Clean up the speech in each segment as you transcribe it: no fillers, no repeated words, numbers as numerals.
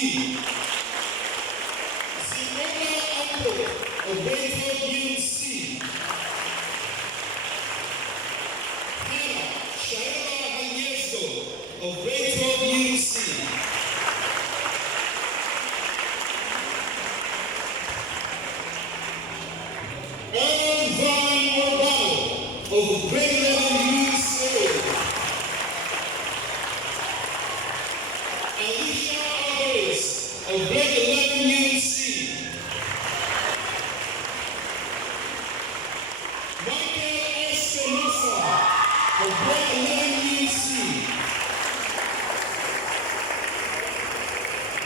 Simona Ampo of Wayfield UC. Hannah Shaila Hanyesto of Wayfield UC. Aaron Van Orbano of Grade 11 UCA. Alicia Alvarez of Grade 11 UC. Michael Espinosa of Grade 11 UC.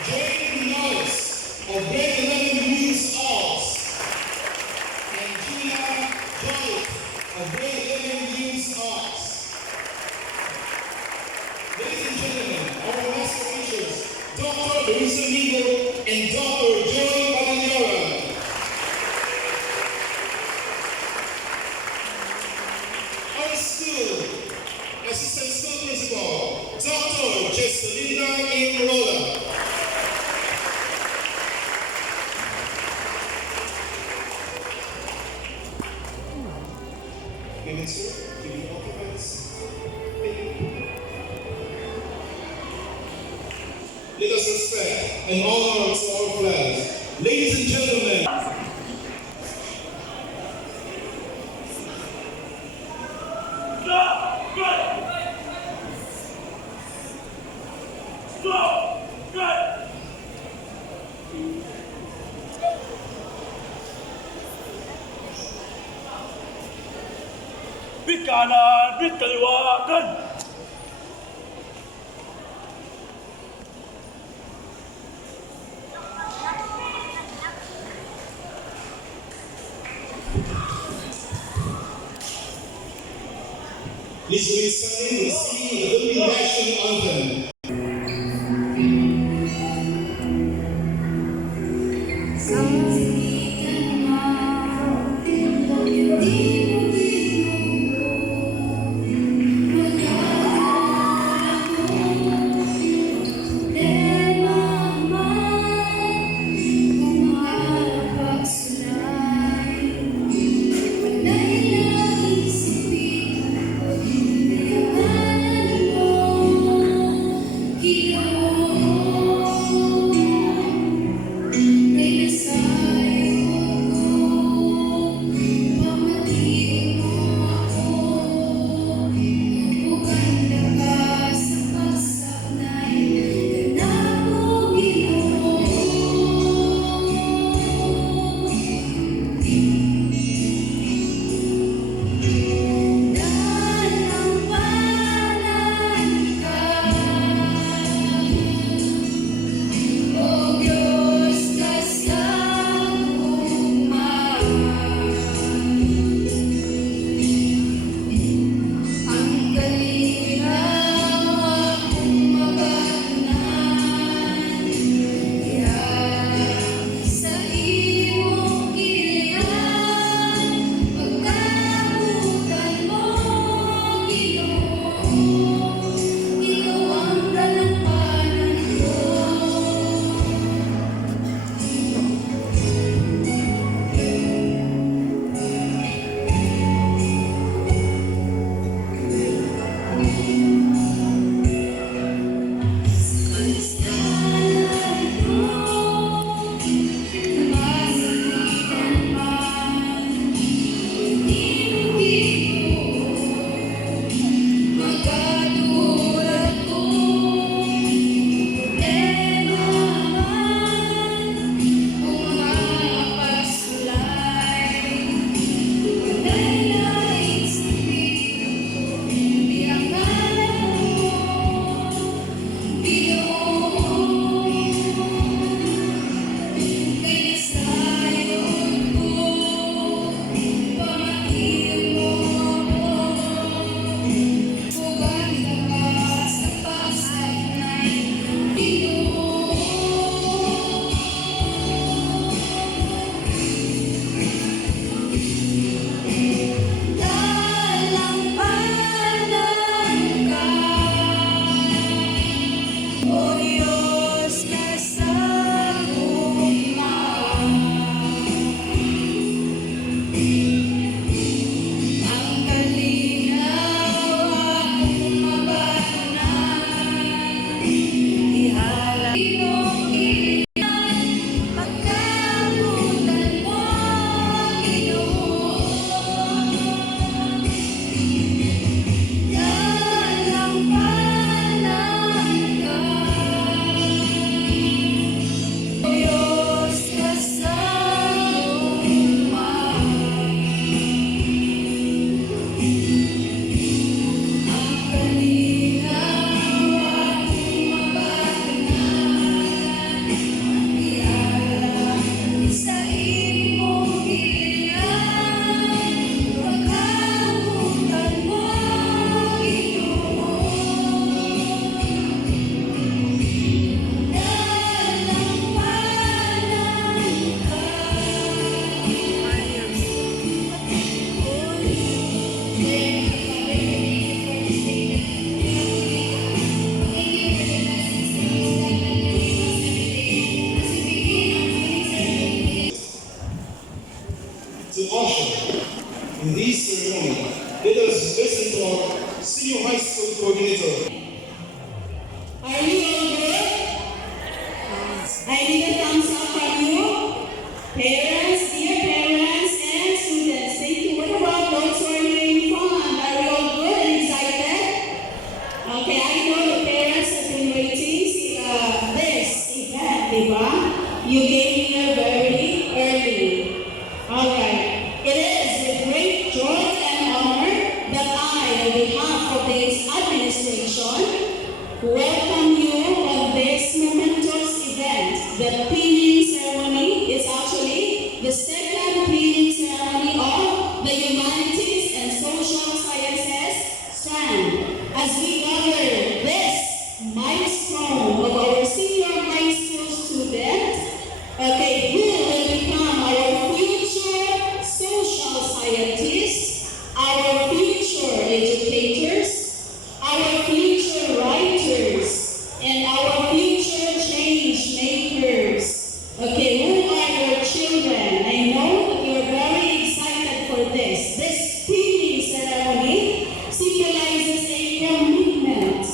Jane Morris of Grade 11 News Arts. And Gina Jollett of Grade 11 News Arts. Ladies and gentlemen, our master teachers, Dr. Luisa Nigo and Dr. Joey Balanera. Our school, Assistant School Principal, Dr. Jesselina Imrola. Women, sir, can you occupy this? Let us respect and honor to our flag. Ladies and gentlemen, Bit kanan, bit kaliwa, kan! please be silent and sing the Philippine national anthem. I need a thumbs up from you. Parents, dear parents and students, thank you. What about those who are having fun? Are we all good and excited? Okay, I know the parents have been waiting for this event, diba? You came here very early. Alright. It is with great joy and honor that I, on behalf of this administration, welcome you on this momentous event. The pinning ceremony is actually the second pinning ceremony of the Humanities and Social Sciences strand. As we gather this milestone of our senior high school students, okay, who will become our future social scientists, our future educators, our future writers, and our future change makers. Okay, who are your children? I know that you're very excited for this. This pinning ceremony symbolizes a commitment.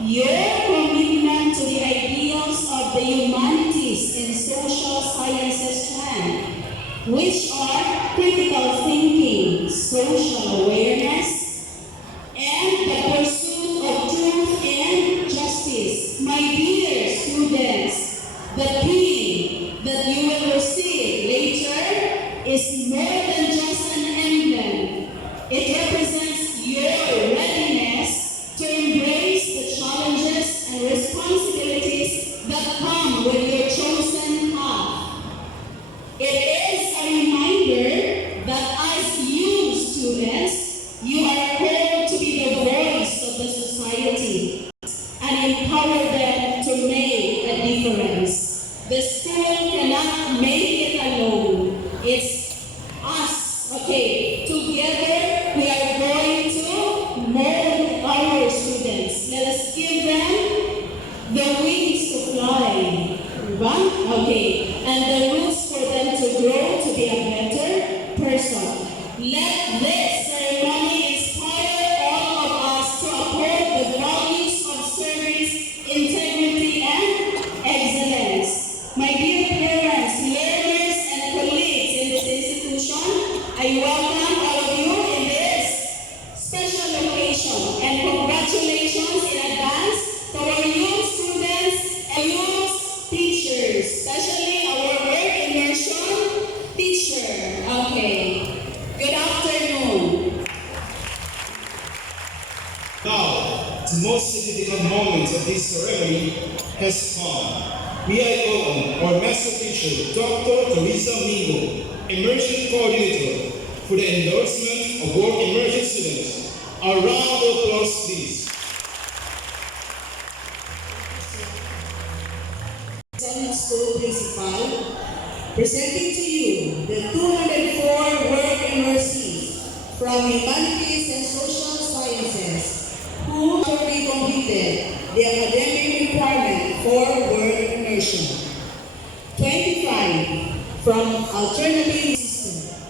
Your commitment to the ideals of the humanities and social sciences strand, which are critical thinking, social awareness, and the pursuit of truth and justice. My dear students, the pin that you will receive later is more than just an emblem. It represents your readiness to embrace the challenges and responsibilities that come with your chosen path. It is a reminder that as you students, you are called to be the voice of the society and empower them to make a difference. The school cannot make it alone. It's us, okay? Together, we are going to mold our students. Let us give them the wings to fly. Right? Okay. And the roots for them to grow to be a better person. Let this ceremony inspire all of us to uphold the values of service, integrity, and excellence. My dear parents, learners, and colleagues in this institution, I welcome all of you in this special occasion and congratulations in advance to our youth students and youth teachers, especially our work immersion teacher. Okay. Good afternoon. Now, the most significant moment of this ceremony has come. We are welcome our master teacher, Dr. Teresa Mingo, immersion coordinator, for the endorsement of work immersion students. A round of applause, please. Summit School Principal, presenting to you the 204 work immersees from Humanities and Social Sciences who already completed the academic requirement for work immersion. 25 from Alternative System.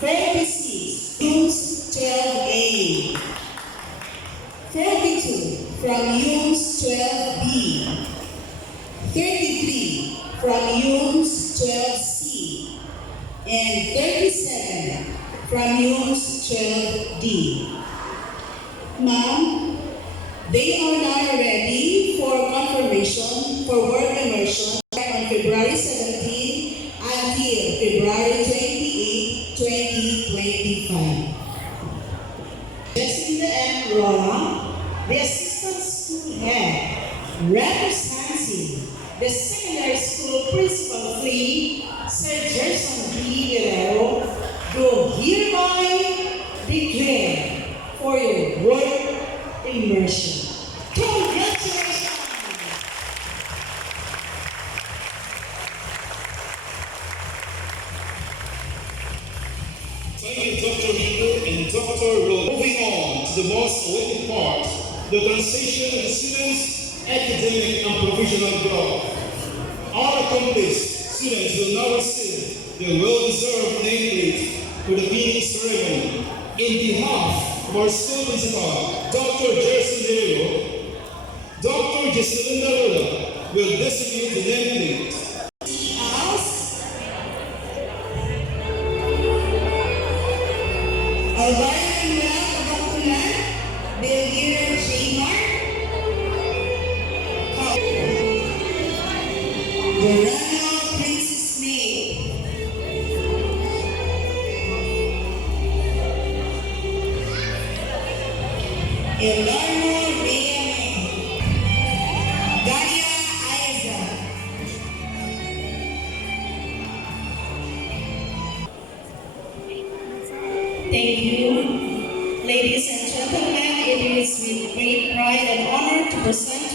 46 UMS 12A. 42 from UMS 12B. 33 from UMS 12C, and 37 from UMS 12D. Ma'am, they are now ready for confirmation for work immersion on February 17 until February 28, 2025. Jessica M. Rona, the Assistant School Head, representing the Secondary School Principal 3, Sir Gerson B. Guerrero, do hereby declare for your work immersion. Congratulations! Thank you, Dr. Mingo and Dr. Ro. Moving on to the most awaited part, the transition of the students' academic and professional growth. Our accomplished students will now receive their well-deserved nameplate for the pinning ceremony. In behalf of our school principal, Dr. Gerson Guerrero, Dr. Jeselinda Lola, will designate the nameplate. House. Alvaro Manuel Kabakulan, Belgier J. Mark, Dorano Princess May, Elarno Reyame, Daria Aiza. Thank you. Ladies and gentlemen, it is with great pride and honor to present